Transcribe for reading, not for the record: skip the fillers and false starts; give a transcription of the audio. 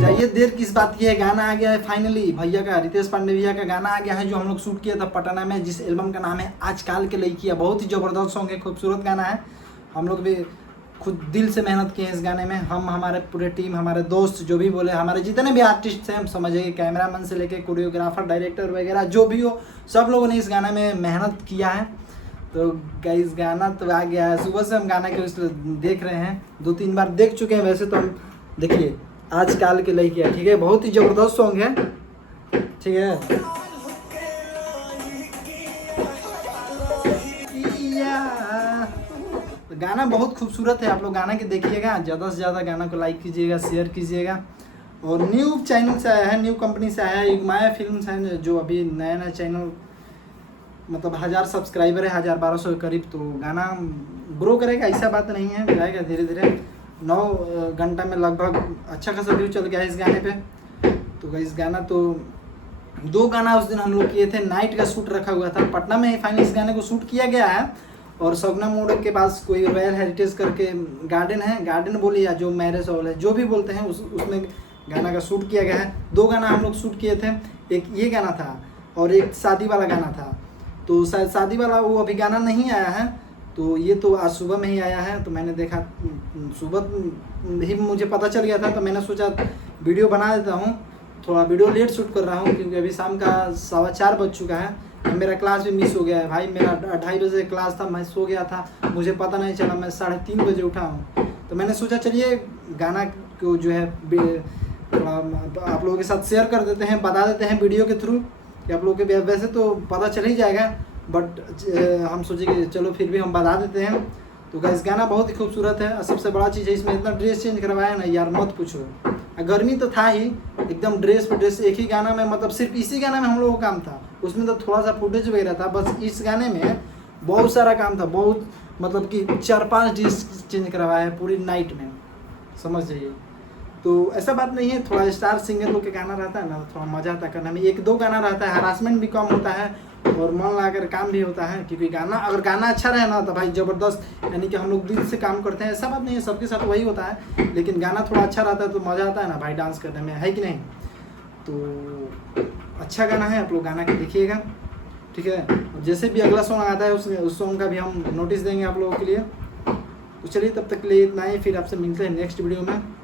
जाइए, देर किस बात की है, गाना आ गया है फाइनली भैया का, रितेश पांडे भैया का गाना आ गया है जो हम लोग शूट किया था पटना में, जिस एल्बम का नाम है आजकल के लड़कियां। बहुत ही ज़बरदस्त सॉन्ग है, खूबसूरत गाना है। हम लोग भी खुद दिल से मेहनत किए हैं इस गाने में, हम हमारे पूरे टीम, हमारे दोस्त, जो भी बोले, हमारे जितने भी आर्टिस्ट हैं, हम समझिए कैमरामैन से लेके कोरियोग्राफर, डायरेक्टर वगैरह जो भी हो, सब लोगों ने इस गाने में मेहनत किया है। तो गाइस गाना तो आ गया है, सुबह से हम गाना के उस देख रहे हैं, 2-3 बार देख चुके हैं वैसे तो हम। देखिए आजकल के लड़कियां, ठीक है, बहुत ही ज़बरदस्त सॉन्ग है, ठीक है। गाना बहुत खूबसूरत है, आप लोग गाना के देखिएगा, ज़्यादा से ज़्यादा गाना को लाइक कीजिएगा, शेयर कीजिएगा। और न्यू चैनल से आया है, न्यू कंपनी से आया है, युगमाया फिल्म्स है, जो अभी नया नया चैनल, मतलब 1000 सब्सक्राइबर है, 1200 के करीब। तो गाना ग्रो करेगा, ऐसा बात नहीं है, जाएगा धीरे धीरे। 9 घंटा में लगभग अच्छा खासा व्यू चल गया है इस गाने पे। तो इस गाना तो 2 गाना उस दिन हम लोग किए थे, नाइट का शूट रखा हुआ था पटना में ही, फाइनली इस गाने को शूट किया गया है। और सगना मोड़ के पास कोई रॉयल हेरिटेज करके गार्डन है, गार्डन बोलिए या जो मैरिज हॉल है, जो भी बोलते हैं, उसमें गाना का शूट किया गया है। 2 गाना हम लोग शूट किए थे, एक ये गाना था और एक शादी वाला गाना था। तो शायद शादी वाला वो अभी गाना नहीं आया है, तो ये तो आज सुबह में ही आया है। तो मैंने देखा, सुबह ही मुझे पता चल गया था, तो मैंने सोचा वीडियो बना देता हूँ। थोड़ा वीडियो लेट शूट कर रहा हूँ क्योंकि अभी शाम का 4:15 बज चुका है। मेरा क्लास भी मिस हो गया है भाई, मेरा 2:30 बजे क्लास था, मैं सो गया था, मुझे पता नहीं चला, मैं 3:30 बजे उठा हूँ। तो मैंने सोचा चलिए गाना को जो है आप लोगों के साथ शेयर कर देते हैं, बता देते हैं वीडियो के थ्रू, कि आप लोगों के वैसे तो पता चल ही जाएगा, बट हम सोचे कि चलो फिर भी हम बता देते हैं। तो गाइस गाना बहुत ही खूबसूरत है, और सबसे बड़ा चीज़ है इसमें इतना ड्रेस चेंज करवाया ना यार, मत पूछो। गर्मी तो था ही, एकदम ड्रेस पर ड्रेस, एक ही गाना में, मतलब सिर्फ इसी गाने में हम लोगों का काम था, उसमें तो थोड़ा सा फुटेज वगैरह था, बस इस गाने में बहुत सारा काम था, बहुत मतलब कि 4-5 ड्रेस चेंज करवाया है पूरी नाइट में, समझ जाइए। तो ऐसा बात नहीं है, थोड़ा स्टार सिंगर लोग के गाना रहता है ना, थोड़ा मज़ा आता है करने में। 1-2 गाना रहता है, हरासमेंट भी कम होता है और मन लगाकर काम भी होता है, क्योंकि गाना अगर गाना अच्छा रहे ना तो भाई ज़बरदस्त, यानी कि हम लोग दिल से काम करते हैं, ऐसा बात नहीं है, सबके साथ वही होता है, लेकिन गाना थोड़ा अच्छा रहता है तो मज़ा आता है ना भाई डांस करने में, है कि नहीं। तो अच्छा गाना है, आप लोग गाना के देखिएगा, ठीक है। और जैसे भी अगला सॉन्ग आता है उस सॉन्ग का भी हम नोटिस देंगे आप लोगों के लिए। तो चलिए तब तक के लिए इतना ही, फिर आपसे मिलते हैं नेक्स्ट वीडियो में।